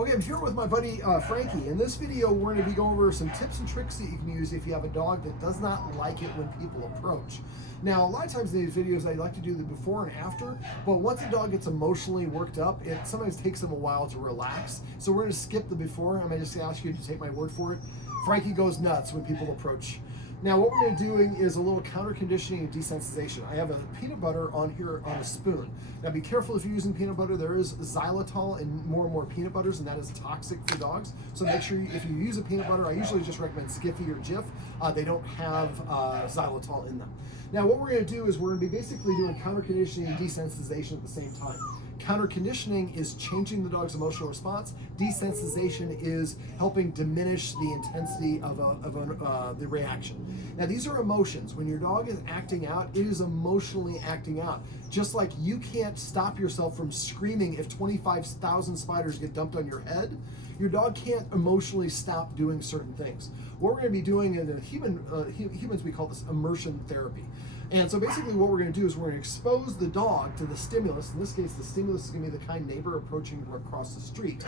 Okay, I'm here with my buddy Frankie. In this video, we're going to be going over some tips and tricks that you can use if you have a dog that does not like it when people approach. Now, a lot of times in these videos, I like to do the before and after, but once a dog gets emotionally worked up, it sometimes takes them a while to relax. So we're going to skip the before. I'm going to just ask you to take my word for it. Frankie goes nuts when people approach. Now what we're going to be doing is a little counter conditioning and desensitization. I have a peanut butter on here on a spoon. Now be careful if you're using peanut butter. There is xylitol in more and more peanut butters, and that is toxic for dogs. So make sure if you use a peanut butter, I usually just recommend Skippy or Jif. They don't have xylitol in them. Now what we're going to do is we're going to be basically doing counter conditioning and desensitization at the same time. Counter conditioning is changing the dog's emotional response. Desensitization is helping diminish the intensity of the reaction. Now these are emotions. When your dog is acting out, it is emotionally acting out. Just like you can't stop yourself from screaming if 25,000 spiders get dumped on your head, your dog can't emotionally stop doing certain things. What we're going to be doing in humans, we call this immersion therapy. And so basically what we're going to do is we're going to expose the dog to the stimulus. In this case, the stimulus is going to be the kind neighbor approaching across the street.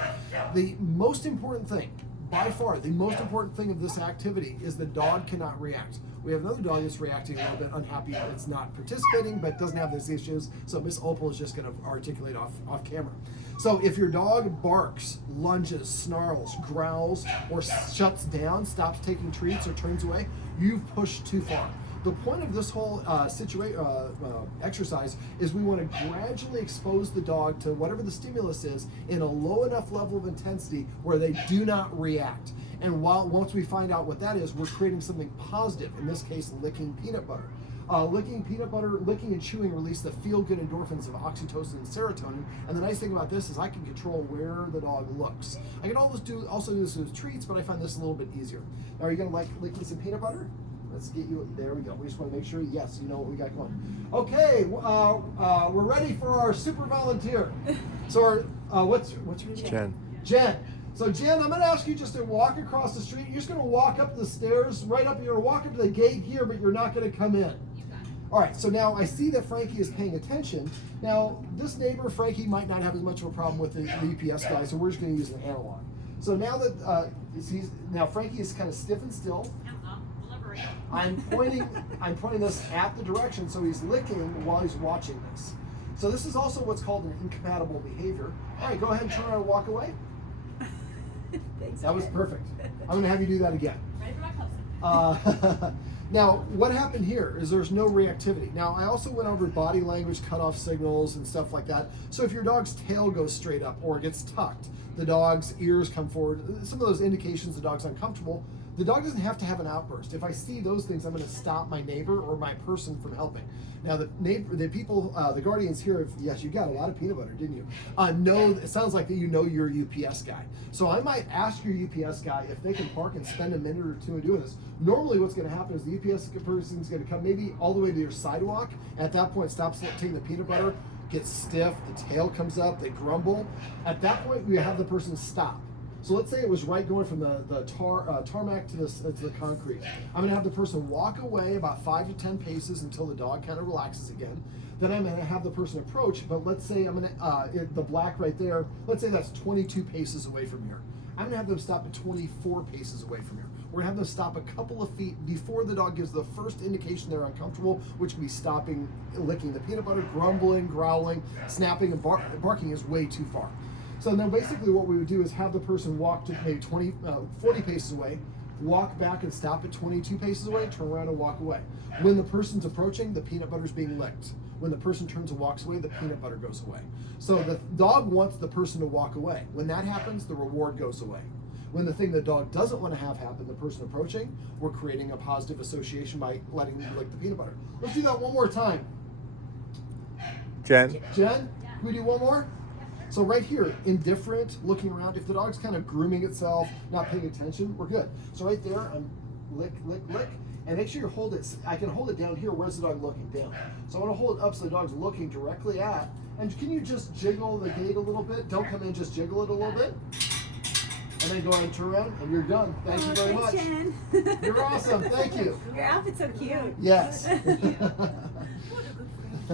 The most important thing, by far, the most important thing of this activity is the dog cannot react. We have another dog that's reacting a little bit unhappy. It's not participating, but doesn't have those issues. So Miss Opal is just going to articulate off camera. So if your dog barks, lunges, snarls, growls, or shuts down, stops taking treats, or turns away, you've pushed too far. The point of this whole exercise is we want to gradually expose the dog to whatever the stimulus is in a low enough level of intensity where they do not react. And once we find out what that is, we're creating something positive, in this case, licking peanut butter. Licking peanut butter, licking and chewing release the feel-good endorphins of oxytocin and serotonin. And the nice thing about this is I can control where the dog looks. I can also do this with treats, but I find this a little bit easier. Now, are you going to like licking some peanut butter? Let's get you, there we go. We just want to make sure, yes, you know what we got going. Okay, we're ready for our super volunteer. So what's your name? Jen. Jen. So Jen, I'm going to ask you just to walk across the street. You're just going to walk up the stairs, right up, you're going to walk up to the gate here, but you're not going to come in. All right, so now I see that Frankie is paying attention. Now, this neighbor, Frankie, might not have as much of a problem with the UPS guy, so we're just going to use an analog. So now that now Frankie is kind of stiff and still. I'm pointing this at the direction, so he's licking while he's watching this. So this is also what's called an incompatible behavior. All right, go ahead and turn around and walk away. Thanks, that was perfect. I'm going to have you do that again. Ready for my close-up. Now, what happened here is there's no reactivity. Now, I also went over body language, cutoff signals, and stuff like that. So if your dog's tail goes straight up or gets tucked, the dog's ears come forward, some of those indications the dog's uncomfortable, the dog doesn't have to have an outburst. If I see those things, I'm going to stop my neighbor or my person from helping. Now, the guardians here, yes, you got a lot of peanut butter, didn't you? It sounds like that you know your UPS guy. So I might ask your UPS guy if they can park and spend a minute or two in doing this. Normally what's going to happen is the UPS person is going to come maybe all the way to your sidewalk. At that point, stop taking the peanut butter, gets stiff, the tail comes up, they grumble. At that point, we have the person stop. So let's say it was right going from the tarmac to the concrete. I'm going to have the person walk away about 5 to 10 paces until the dog kind of relaxes again. Then I'm going to have the person approach, but let's say I'm going to, the black right there, let's say that's 22 paces away from here. I'm going to have them stop at 24 paces away from here. We're going to have them stop a couple of feet before the dog gives the first indication they're uncomfortable, which can be stopping, licking the peanut butter, grumbling, growling, snapping, and barking is way too far. So then basically what we would do is have the person walk to maybe 40 paces away, walk back and stop at 22 paces away, turn around and walk away. When the person's approaching, the peanut butter's being licked. When the person turns and walks away, the peanut butter goes away. So the dog wants the person to walk away. When that happens, the reward goes away. When the thing the dog doesn't want to have happen, the person approaching, we're creating a positive association by letting them lick the peanut butter. Let's do that one more time. Jen? Jen, can we do one more? So right here, indifferent, looking around. If the dog's kind of grooming itself, not paying attention, we're good. So right there, I'm lick, lick, lick. And make sure you hold it. I can hold it down here. Where's the dog looking? Down. So I want to hold it up so the dog's looking directly at. And can you just jiggle the gate a little bit? Don't come in, just jiggle it a little bit. And then go ahead and turn around, and you're done. Thank you very much. Jen. You're awesome. Thank you. Your outfit's so cute. Yes. What a good friend.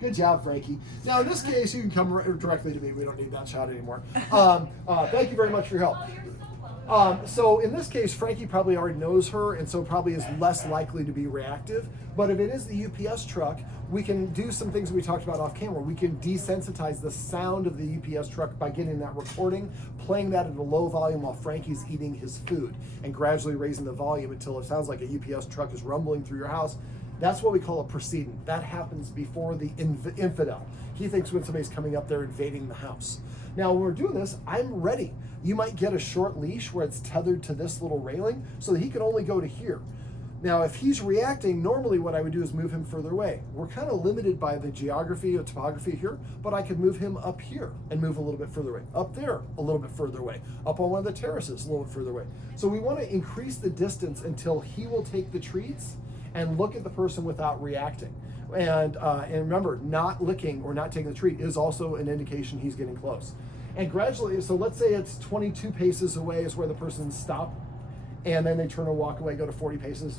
Good job, Frankie. Now, in this case, you can come directly to me. We don't need that shot anymore. Thank you very much for your help. Oh, you're so welcome. So in this case, Frankie probably already knows her, and so probably is less likely to be reactive. But if it is the UPS truck, we can do some things we talked about off camera. We can desensitize the sound of the UPS truck by getting that recording, playing that at a low volume while Frankie's eating his food, and gradually raising the volume until it sounds like a UPS truck is rumbling through your house. That's what we call a precedent. That happens before the infidel. He thinks when somebody's coming up there invading the house. Now, when we're doing this, I'm ready. You might get a short leash where it's tethered to this little railing so that he can only go to here. Now, if he's reacting, normally what I would do is move him further away. We're kind of limited by the geography or topography here, but I could move him up here and move a little bit further away. Up there, a little bit further away. Up on one of the terraces, a little bit further away. So we want to increase the distance until he will take the treats and look at the person without reacting. And remember, not licking or not taking the treat is also an indication he's getting close. And gradually, so let's say it's 22 paces away is where the person stopped, and then they turn and walk away, go to 40 paces.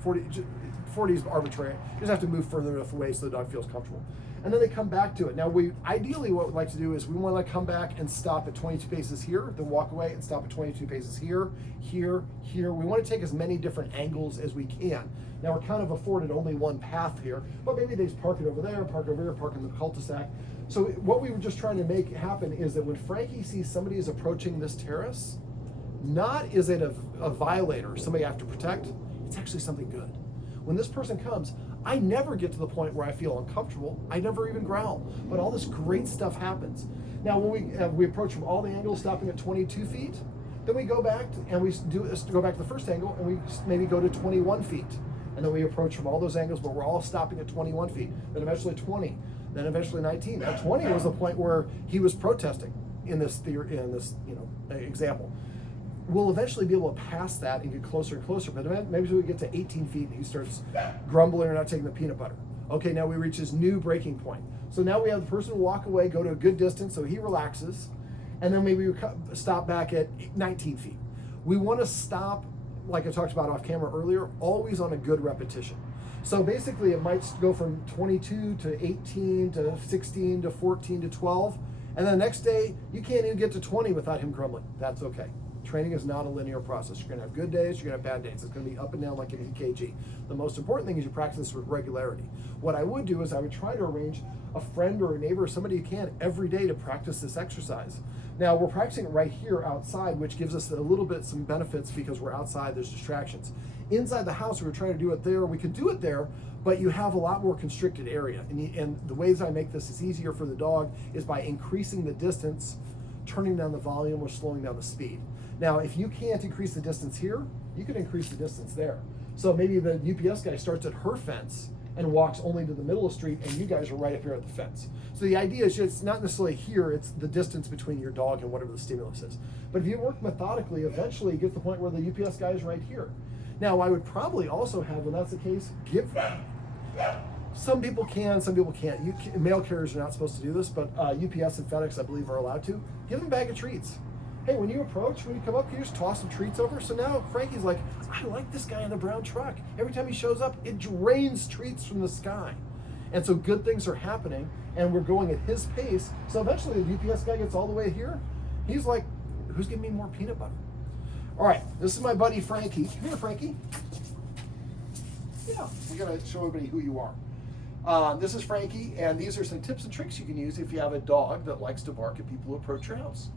40 is arbitrary. You just have to move further enough away so the dog feels comfortable. And then they come back to it. Now, ideally what we'd like to do is we want to come back and stop at 22 paces here, then walk away and stop at 22 paces here, here, here. We want to take as many different angles as we can. Now, we're kind of afforded only one path here, but maybe they just park it over there, park over here, park in the cul-de-sac. So what we were just trying to make happen is that when Frankie sees somebody is approaching this terrace, not is it a violator, somebody I have to protect, it's actually something good. When this person comes, I never get to the point where I feel uncomfortable. I never even growl, but all this great stuff happens. Now, when we approach from all the angles, stopping at 22 feet, then we go back and we go back to the first angle, and we maybe go to 21 feet. And then we approach from all those angles, but we're all stopping at 21 feet, then eventually 20, then eventually 19. At 20 was the point where he was protesting in this example. We'll eventually be able to pass that and get closer and closer, but maybe we get to 18 feet and he starts grumbling or not taking the peanut butter. Okay, now we reach his new breaking point. So now we have the person walk away, go to a good distance so he relaxes, and then maybe we stop back at 19 feet. We want to stop, like I talked about off camera earlier, always on a good repetition. So basically it might go from 22 to 18 to 16 to 14 to 12, and then the next day you can't even get to 20 without him grumbling. That's okay. Training is not a linear process. You're going to have good days, you're going to have bad days. It's going to be up and down like an EKG. The most important thing is you practice this with regularity. What I would do is I would try to arrange a friend or a neighbor or somebody you can every day to practice this exercise. Now, we're practicing it right here outside, which gives us a little bit some benefits because we're outside, there's distractions. Inside the house, we were trying to do it there. We could do it there, but you have a lot more constricted area. And the ways I make this is easier for the dog is by increasing the distance, turning down the volume, or slowing down the speed. Now, if you can't increase the distance here, you can increase the distance there. So maybe the UPS guy starts at her fence and walks only to the middle of the street, and you guys are right up here at the fence. So the idea is it's not necessarily here, it's the distance between your dog and whatever the stimulus is. But if you work methodically, eventually you get to the point where the UPS guy is right here. Now, I would probably also have, when that's the case, some people can, some people can't. Mail carriers are not supposed to do this, but UPS and FedEx, I believe, are allowed to. Give them a bag of treats. Hey, when you come up, can you just toss some treats over? So now Frankie's like, I like this guy in the brown truck. Every time he shows up, it rains treats from the sky. And so good things are happening, and we're going at his pace. So eventually the UPS guy gets all the way here. He's like, who's giving me more peanut butter? All right, this is my buddy Frankie. Come here, Frankie. Yeah, we gotta show everybody who you are. This is Frankie, and these are some tips and tricks you can use if you have a dog that likes to bark at people who approach your house.